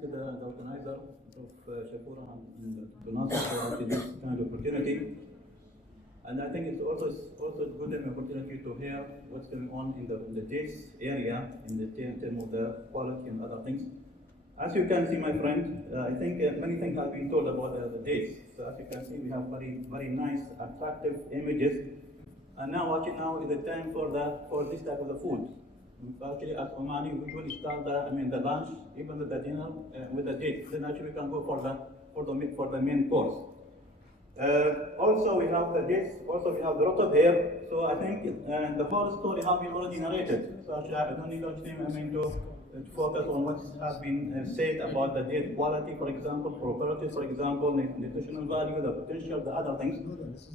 thank the organizer of Shakura and Donald for this kind of opportunity. And I think it's also good an opportunity to hear what's going on in the dates area in terms of the quality and other things. As you can see, my friend, I think many things have been told about the dates. So as you can see, we have very nice, attractive images. And now is the time for this type of the food. Actually, as Omani, we usually start the lunch, even the dinner with the date. Then actually we can go for the main course. Also, we have the dates. Also, we have the rotab here. So I think the whole story has been already narrated. So actually, I don't need to focus on what has been said about the date quality, for example, properties, for example, nutritional value, the potential, the other things.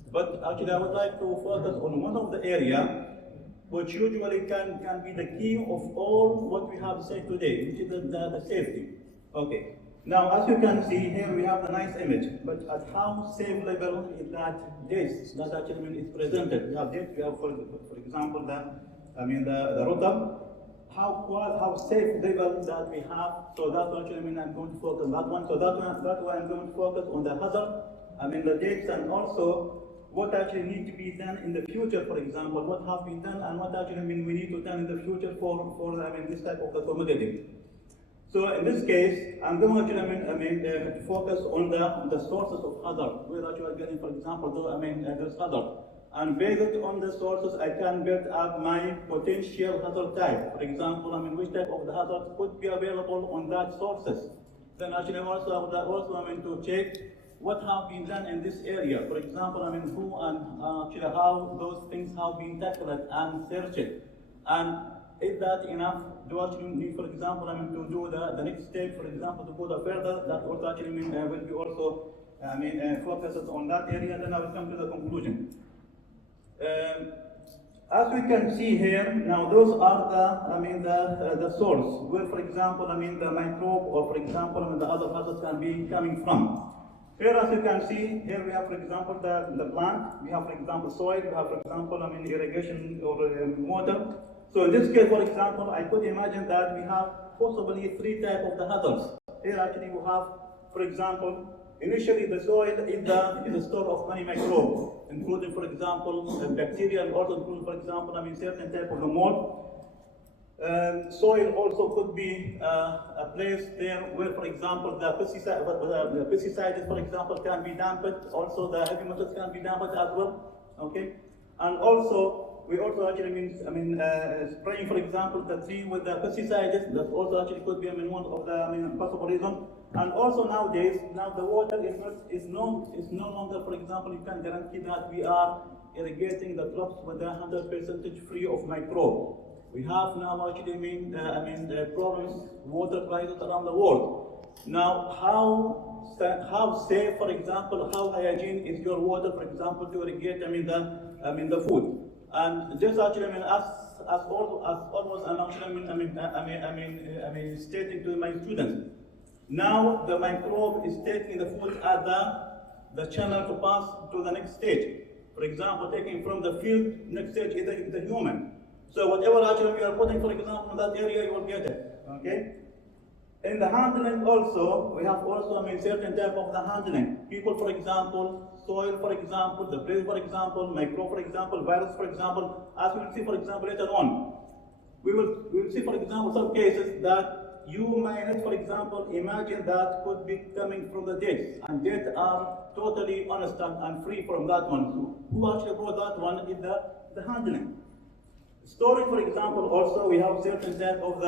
But actually, I would like to focus on one of the area which usually can be the key of all what we have said today, which is the safety. Okay. Now, as you can see here, we have the nice image, but at how safe level is that this that actually is presented? We have this. We have, for example, the rotab. How safe level that we have. So that's actually I'm going to focus on that one. So that's why I'm going to focus on the hazard. The dates, and also what actually needs to be done in the future, for example, what has been done and what actually we need to done in the future for this type of the commodity. So in this case, I'm going to focus on the sources of hazard. Where actually getting, for example, this hazard. And based on the sources, I can build up my potential hazard type. For example, which type of the hazard could be available on that sources. Then actually also I would also to check what have been done in this area. For example, who and actually how those things have been tackled and searched. And is that enough? Do actually need, for example, to do the next step, for example, to go further? That also actually will be also focused on that area. And then I will come to the conclusion. As we can see here, now those are the source where, for example, the microbe or, for example, the other hazards can be coming from. Here, as you can see, here we have, for example, the plant. We have, for example, soil. We have, for example, irrigation or water. So in this case, for example, I could imagine that we have possibly three types of the hazards. Here, actually, we have, for example, initially the soil is the store of many microbes, including, for example, bacteria, and also including, for example, certain type of the mold. Soil also could be a place there where, for example, the pesticides, for example, can be dumped. Also, the heavy metals can be dumped as well. Okay, and also we also actually spraying, for example, the tree with the pesticides. That also actually could be one of the possible reasons. And also nowadays, the water is no longer, for example, you can guarantee that we are irrigating the crops with 100% free of microbe. We have now actually problems, water crisis around the world. Now, how safe, for example, how hygiene is your water, for example, to irrigate the food? And just actually as almost I'm stating to my students. Now the microbe is taking the food as the channel to pass to the next stage. For example, taking from the field, next stage is the human. So whatever actually we are putting, for example, in that area, you will get it. Okay? In the handling also, we have also certain type of the handling. People, for example, soil, for example, the place, for example, microbe, for example, virus, for example. As we will see, for example, later on, we will see, for example, some cases that you might, for example, imagine that could be coming from the dates, and dates are totally honest and free from that one. So who actually brought that one is the handling. Storage, for example, also we have certain type of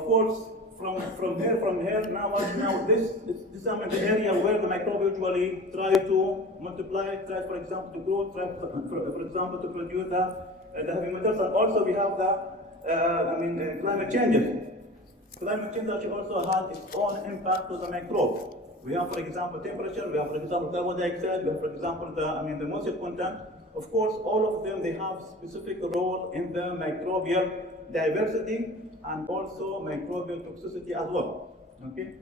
course, from here now this is the area where the microbe usually try to multiply, try, for example, to grow, try, for example, to produce the heavy metals. And also we have the climate changes. Climate change actually also has its own impact to the microbe. We have, for example, temperature. We have, for example, carbon dioxide. We have, for example, the moisture content. Of course, all of them, they have specific role in the microbial diversity and also microbial toxicity as well. Okay.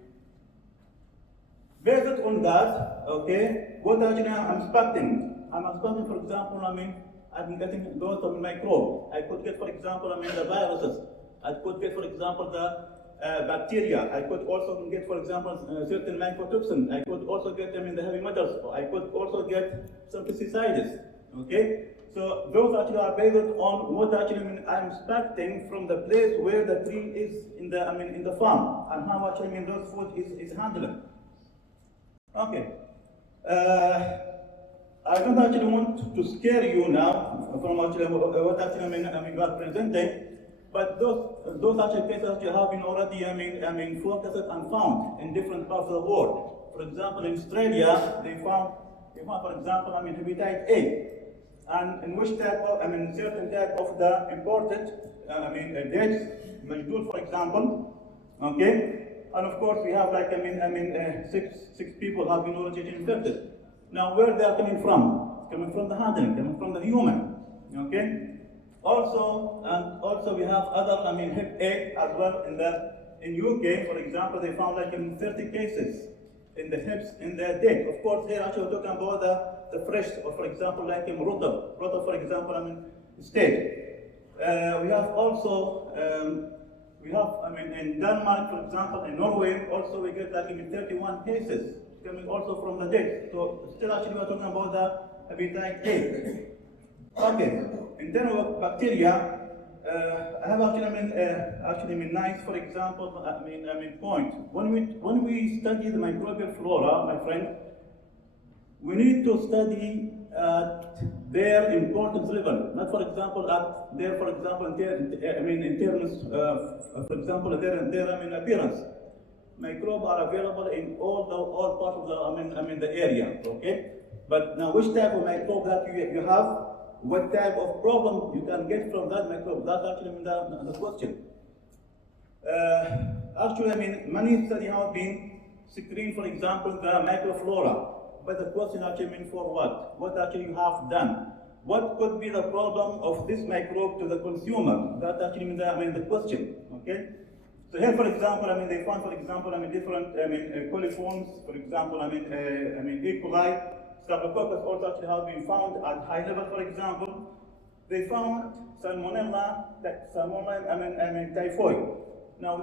Based on that, okay, what actually I'm expecting? I'm expecting, for example, I'm getting lots of microbe. I could get, for example, the viruses. I could get, for example, bacteria. I could also get, for example, certain mycotoxin. I could also get them in the heavy metals. I could also get some pesticides. Okay, so those actually are based on what actually I'm expecting from the place where the tree is in the in the farm, and how actually those food is handled. Okay. I don't actually want to scare you now from actually what actually we are presenting, but those actually cases actually have been already focused and found in different parts of the world. For example, in Australia, they found for example hepatitis A, and in which type of certain type of the imported dates, majdul for example, okay. And of course, we have like six people have been already infected. Now, where they are coming from? It's coming from the handling, coming from the human. Okay. Also we have other Hep A as well in UK. For example, they found like 30 cases in the hips in the day. Of course, here actually we're talking about the fresh, or for example like rotor, for example state. We have also. We have, in Denmark, for example, in Norway, also we get like 31 cases coming also from the dead. So still actually we're talking about the hepatitis A. Okay, in terms of bacteria, I have actually nice, for example, point. When we study the microbial flora, my friend, we need to study their importance level, not for example at their, for example, in terms, for example, their appearance. Microbes are available in all parts of the area, okay? But now, which type of microbe that you have, what type of problem you can get from that microbe, that's actually the question. Actually, many studies have been screened, for example, the microflora. But the question actually for what? What actually you have done? What could be the problem of this microbe to the consumer? That actually the question. Okay. So here, for example, they found, for example, different coliforms. For example, E. coli, Staphylococcus also actually have been found at high level. For example, they found Salmonella, typhoid. Now,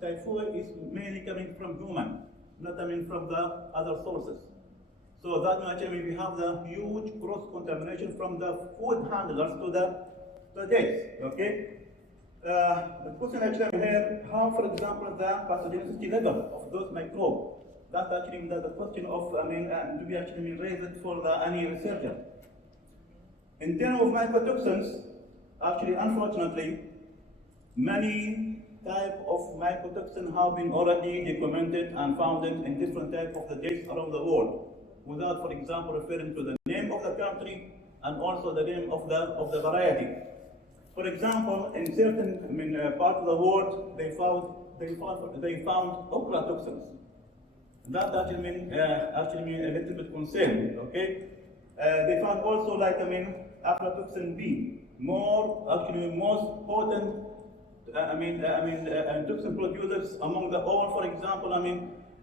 typhoid is mainly coming from human, not from the other sources. So that actually we have the huge cross-contamination from the food handlers to the dates, okay? The question actually here, how, for example, the pathogenicity level of those microbes? That's actually the question of, to be actually raised for any researcher. In terms of mycotoxins, actually, unfortunately, many types of mycotoxins have been already documented and found in different types of the dates around the world, without, for example, referring to the name of the country and also the name of the variety. For example, in certain parts of the world, they found okra toxins. That actually mean a little bit concerned. Okay, they found also like aflatoxin B, most potent toxin producers among the all. For example,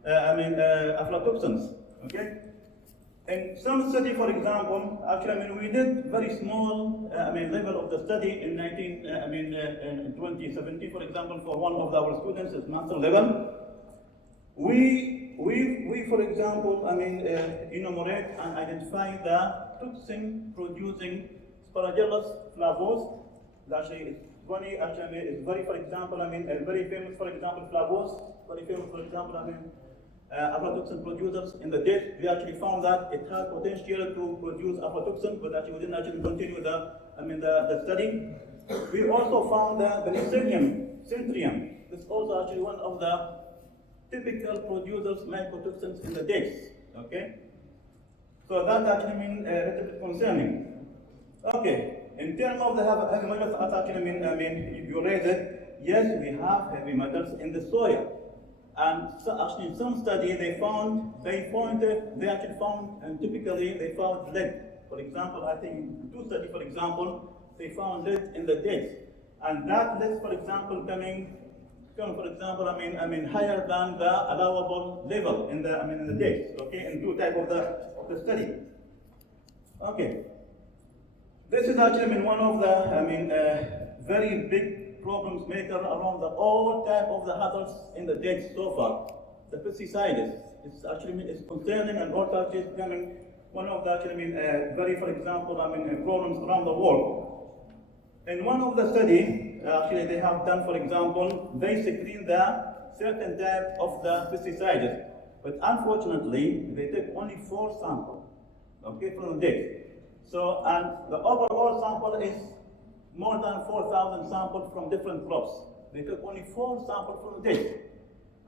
aflatoxins. Okay. In some study, for example, actually, we did very small, level of the study in 2017, for example, for one of our students at master level. We, for example, enumerate and identify the toxin-producing Aspergillus flavus. Actually, is very, for example, very famous, for example, flavus. Very famous, for example, aflatoxin producers in the dish. We actually found that it has potential to produce aflatoxin, but actually we didn't actually continue the study. We also found the Penicillium centrium. This is also actually one of the typical producers mycotoxins in the dish. Okay, so that actually means a little bit concerning. Okay, in terms of the heavy metals, you raised it. Yes, we have heavy metals in the soil. And so actually, in some study, they actually found, and typically they found lead. For example, I think two studies, for example, they found lead in the dates, and that lead, for example, coming, for example, higher than the allowable level in the dates. Okay, in two type of the study. Okay, this is actually one of the very big problems maker around all type of the hazards in the dates so far. The pesticides, it's concerning and also it's becoming one of the very, for example, problems around the world. In one of the study, they have done, for example, they screen the certain type of the pesticides, but unfortunately, they take only 4 samples, okay, from the date. So, and the overall sample is more than 4,000 samples from different crops. They took only 4 samples from the dates.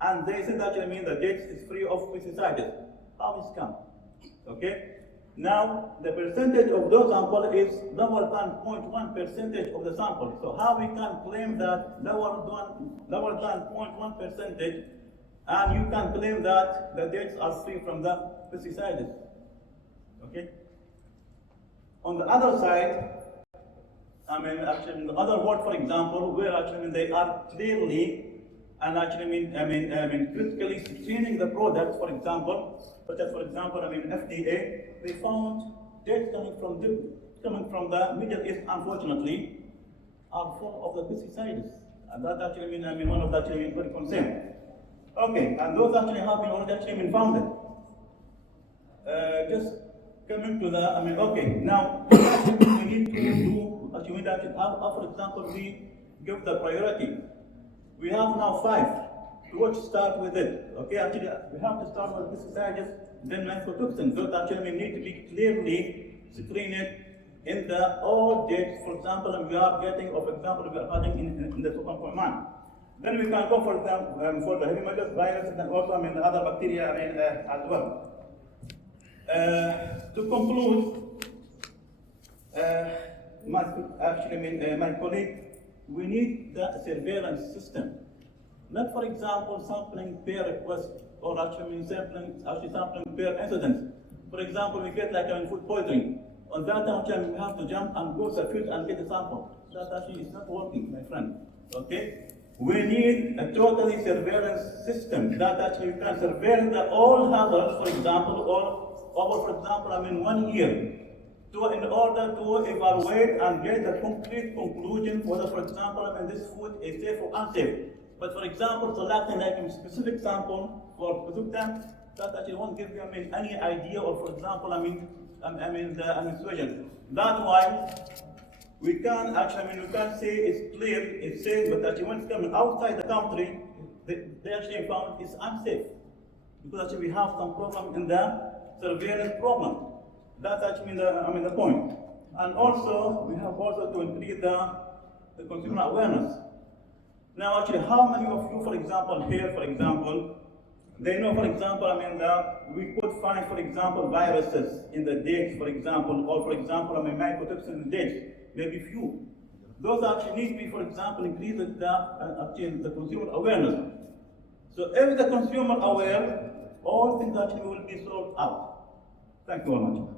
And they said that the dates is free of pesticides. How is come? Okay? Now, the percentage of those samples is lower than 0.1% of the sample. So how we can claim that lower than 0.1%, and you can claim that the dates are free from the pesticides? Okay? On the other side, in the other word, for example, where they are clearly and critically screening the products, for example, such as, for example, FDA, they found dates coming from the Middle East, unfortunately, are full of the pesticides, and that one of the very concern. Okay, and those have been already founded. Just coming to the, okay, now we need to do, for example, we give the priority. We have now 5. To start with it. Okay, we have to start with pesticides, then mycotoxins. Those need to be clearly screened in the all dates. For example, we are getting, or for example, we are having in the Sultan Qaboos University. Then we can go for the heavy metals, viruses, and also the other bacteria as well. To conclude, my colleague, we need the surveillance system. Not, for example, sampling per request or sampling per incident. For example, we get food poisoning. On that time, we have to jump and go to the field and get a sample. That actually is not working, my friend. Okay? We need a totally surveillance system that actually can surveil all hazards, for example, or over, for example, 1 year. In order to evaluate and get a complete conclusion whether, for example, this food is safe or unsafe. But for example, selecting a specific sample for specific time, that actually won't give you any idea, or for example, the situation. That's why we can say it's clear, it's safe, but actually when it's coming outside the country, they actually found it's unsafe. Because actually we have some problem in the surveillance problem. That's actually the point. And also, we have also to increase the consumer awareness. Now, actually, how many of you, for example, here, for example, they know, for example, that we could find, for example, viruses in the dates, for example, or for example, mycotoxins in the dates, maybe few. Those actually need to be, for example, increase the consumer awareness. So if the consumer aware, all things actually will be solved out. Thank you very much.